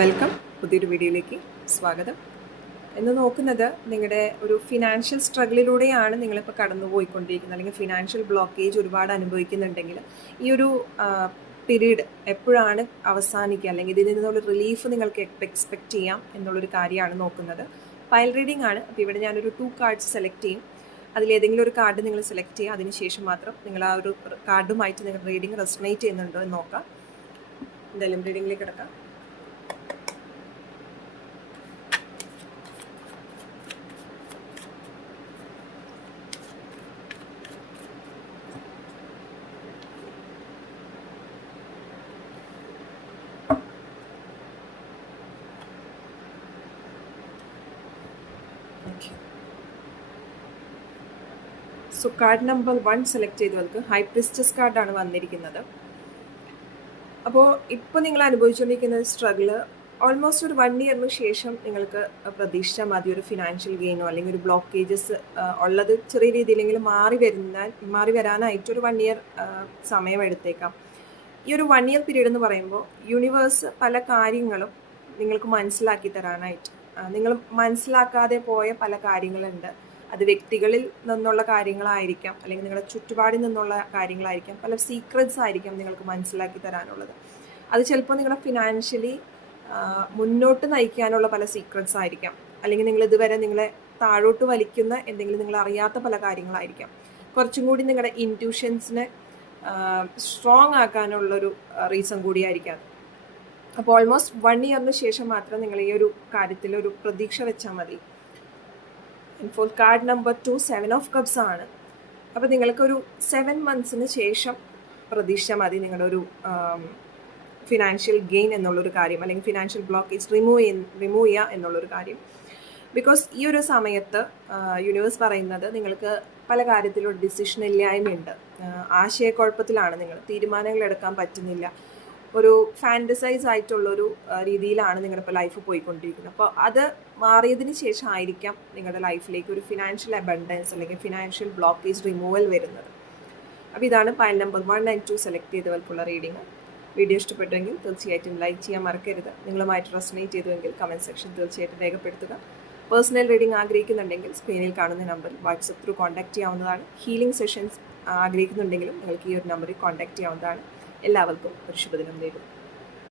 Welcome. പുതിയൊരു വീഡിയോയിലേക്ക് സ്വാഗതം. ഇന്ന് നോക്കുന്നത് നിങ്ങളുടെ ഒരു ഫിനാൻഷ്യൽ സ്ട്രഗിളിലൂടെയാണ് നിങ്ങളിപ്പോൾ കടന്നു പോയിക്കൊണ്ടിരിക്കുന്നത്, അല്ലെങ്കിൽ ഫിനാൻഷ്യൽ ബ്ലോക്കേജ് ഒരുപാട് അനുഭവിക്കുന്നുണ്ടെങ്കിൽ ഈ ഒരു പീരീഡ് എപ്പോഴാണ് അവസാനിക്കുക, അല്ലെങ്കിൽ ഇതിൽ നിന്നുള്ള റിലീഫ് നിങ്ങൾക്ക് എക്സ്പെക്റ്റ് ചെയ്യാം എന്നുള്ളൊരു കാര്യമാണ് നോക്കുന്നത്. പൈൽ റീഡിംഗ് ആണ്. അപ്പോൾ ഇവിടെ ഞാനൊരു 2 കാർഡ്സ് സെലക്ട് ചെയ്യും. അതിലേതെങ്കിലും ഒരു കാർഡ് നിങ്ങൾ സെലക്ട് ചെയ്യുക. അതിനുശേഷം മാത്രം നിങ്ങൾ ആ ഒരു കാർഡുമായിട്ട് നിങ്ങളുടെ റീഡിംഗ് റെസൊനേറ്റ് ചെയ്യുന്നുണ്ടോ എന്ന് നോക്കാം. എന്തായാലും റീഡിങ്ങിലേക്ക് കിടക്കാം. സോ കാർഡ് നമ്പർ 1 സെലക്ട് ചെയ്തവർക്ക് ഹൈ പ്രിസ്റ്റസ് കാർഡാണ് വന്നിരിക്കുന്നത്. അപ്പോൾ ഇപ്പോൾ നിങ്ങൾ അനുഭവിച്ചുകൊണ്ടിരിക്കുന്ന സ്ട്രഗിള് ഓൾമോസ്റ്റ് ഒരു 1 ഇയറിന് ശേഷം നിങ്ങൾക്ക് പ്രതീക്ഷിച്ചാൽ മതി ഒരു ഫിനാൻഷ്യൽ ഗെയിനോ അല്ലെങ്കിൽ ഒരു ബ്ലോക്കേജസ് ഉള്ളത് ചെറിയ രീതിയിലെങ്കിലും മാറി വരാനായിട്ട് ഒരു 1 ഇയർ സമയം എടുത്തേക്കാം. ഈ ഒരു 1 ഇയർ പീരീഡ് എന്ന് പറയുമ്പോൾ യൂണിവേഴ്സ് പല കാര്യങ്ങളും നിങ്ങൾക്ക് മനസ്സിലാക്കി തരാനായിട്ട്, നിങ്ങൾ മനസ്സിലാക്കാതെ പോയ പല കാര്യങ്ങളുണ്ട്. അത് വ്യക്തികളിൽ നിന്നുള്ള കാര്യങ്ങളായിരിക്കാം, അല്ലെങ്കിൽ നിങ്ങളുടെ ചുറ്റുപാടിൽ നിന്നുള്ള കാര്യങ്ങളായിരിക്കാം, പല സീക്രറ്റ്സ് ആയിരിക്കാം നിങ്ങൾക്ക് മനസ്സിലാക്കി തരാനുള്ളത്. അത് ചിലപ്പോൾ നിങ്ങളുടെ ഫിനാൻഷ്യലി മുന്നോട്ട് നയിക്കാനുള്ള പല സീക്രറ്റ്സ് ആയിരിക്കാം, അല്ലെങ്കിൽ നിങ്ങൾ ഇതുവരെ നിങ്ങളെ താഴോട്ട് വലിക്കുന്ന എന്തെങ്കിലും നിങ്ങൾ അറിയാത്ത പല കാര്യങ്ങളായിരിക്കാം. കുറച്ചും കൂടി നിങ്ങളുടെ ഇൻറ്റ്യൂഷൻസിനെ സ്ട്രോങ് ആക്കാനുള്ളൊരു റീസൺ കൂടിയായിരിക്കാം. അപ്പോൾ ഓൾമോസ്റ്റ് 1 ഇയറിന് ശേഷം മാത്രം നിങ്ങൾ ഈ ഒരു കാര്യത്തിൽ ഒരു പ്രതീക്ഷ വെച്ചാൽ മതി. ഇപ്പോൾ കാർഡ് നമ്പർ 2 7 ഓഫ് കപ്സ് ആണ്. അപ്പോൾ നിങ്ങൾക്കൊരു 7 മന്ത്സിന് ശേഷം പ്രതീക്ഷ മതി നിങ്ങളുടെ ഒരു ഫിനാൻഷ്യൽ ഗെയിൻ എന്നുള്ളൊരു കാര്യം, അല്ലെങ്കിൽ ഫിനാൻഷ്യൽ ബ്ലോക്കേജ് റിമൂവ് ചെയ്യുക എന്നുള്ളൊരു കാര്യം. ബിക്കോസ് ഈ ഒരു സമയത്ത് യൂണിവേഴ്സ് പറയുന്നത് നിങ്ങൾക്ക് പല കാര്യത്തിലും ഡിസിഷൻ ഇല്ലായ്മയുണ്ട്, ആശയക്കുഴപ്പത്തിലാണ്, നിങ്ങൾ തീരുമാനങ്ങൾ എടുക്കാൻ പറ്റുന്നില്ല, ഒരു ഫാൻറ്റസൈസ് ആയിട്ടുള്ളൊരു രീതിയിലാണ് നിങ്ങളുടെ ഇപ്പോൾ ലൈഫ് പോയിക്കൊണ്ടിരിക്കുന്നത്. അപ്പോൾ അത് മാറിയതിന് ശേഷം ആയിരിക്കാം നിങ്ങളുടെ ലൈഫിലേക്ക് ഒരു ഫിനാൻഷ്യൽ അബണ്ടൻസ് അല്ലെങ്കിൽ ഫിനാൻഷ്യൽ ബ്ലോക്കേജ് റിമൂവൽ വരുന്നത്. അപ്പോൾ ഇതാണ് പൈൽ നമ്പർ 1 and 2 സെലക്ട് ചെയ്തവർക്കുള്ള റീഡിങ്. വീഡിയോ ഇഷ്ടപ്പെട്ടെങ്കിൽ തീർച്ചയായിട്ടും ലൈക്ക് ചെയ്യാൻ മറക്കരുത്. നിങ്ങളുമായിട്ട് റെസൊനേറ്റ് ചെയ്തുവെങ്കിൽ കമൻറ്റ് സെക്ഷൻ തീർച്ചയായിട്ടും രേഖപ്പെടുത്തുക. പേഴ്സണൽ റീഡിംഗ് ആഗ്രഹിക്കുന്നുണ്ടെങ്കിൽ സ്ക്രീനിൽ കാണുന്ന നമ്പറിൽ വാട്സപ്പ് ത്രൂ കോൺടാക്ട് ചെയ്യാവുന്നതാണ്. ഹീലിംഗ് സെഷൻസ് ആഗ്രഹിക്കുന്നുണ്ടെങ്കിലും നിങ്ങൾക്ക് ഈ ഒരു നമ്പറിൽ കോൺടാക്ട് ചെയ്യാവുന്നതാണ്. എല്ലാവർക്കും ഒരു ശുഭദിനം നേരുന്നു.